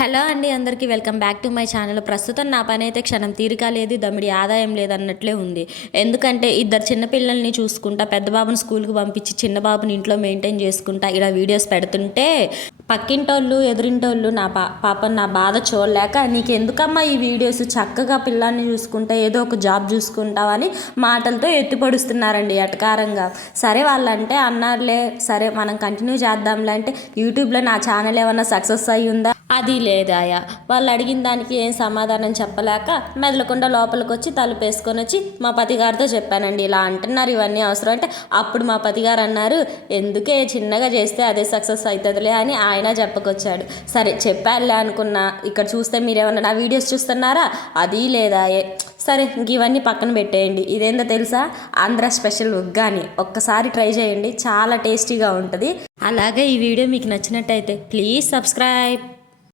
Hello అండి, అందరికీ welcome back to my channel. ప్రస్తుతం నా పని అయితే క్షణం తీరిక లేదు, దమ్మిడి ఆదాయం లేదన్నట్లే ఉంది. ఎందుకంటే ఇద్దరు చిన్నపిల్లల్ని చూసుకుంటా, పెద్ద బాబుని స్కూల్కి పంపించి చిన్న బాబుని ఇంట్లో మెయింటైన్ చేసుకుంటా ఇలా వీడియోస్ పెడుతుంటే పక్కింటోళ్ళు ఎదురింటోళ్ళు పాపం నా బాధ చూడలేక, నీకు ఎందుకమ్మా ఈ వీడియోస్, చక్కగా పిల్లాన్ని చూసుకుంటా ఏదో ఒక జాబ్ చూసుకుంటావని మాటలతో ఎత్తిపడుస్తున్నారండి ఎటకారంగా. సరే వాళ్ళంటే అన్నారులే, సరే మనం కంటిన్యూ చేద్దాంలే అంటే యూట్యూబ్లో నా ఛానల్ ఏమన్నా సక్సెస్ అయ్యి ఉందా? అది లేదాయా. వాళ్ళు అడిగిన దానికి ఏం సమాధానం చెప్పలేక మెదలకుండా లోపలికి వచ్చి తలుపేసుకొని వచ్చి మా పతిగారితో చెప్పానండి, ఇలా అంటున్నారు, ఇవన్నీ అవసరం అంటే. అప్పుడు మా పతిగారు అన్నారు, ఎందుకే చిన్నగా చేస్తే అదే సక్సెస్ అవుతుందిలే అని ఆయన చెప్పుకొచ్చాడు. సరే చెప్పారులే అనుకున్నా. ఇక్కడ చూస్తే మీరేమన్నా నా వీడియోస్ చూస్తున్నారా? అది లేదాయే. సరే ఇంక ఇవన్నీ పక్కన పెట్టేయండి. ఇదేందో తెలుసా? ఆంధ్ర స్పెషల్ ఉగ్గాని. ఒక్కసారి ట్రై చేయండి, చాలా టేస్టీగా ఉంటుంది. అలాగే ఈ వీడియో మీకు నచ్చినట్టయితే ప్లీజ్ సబ్స్క్రైబ్.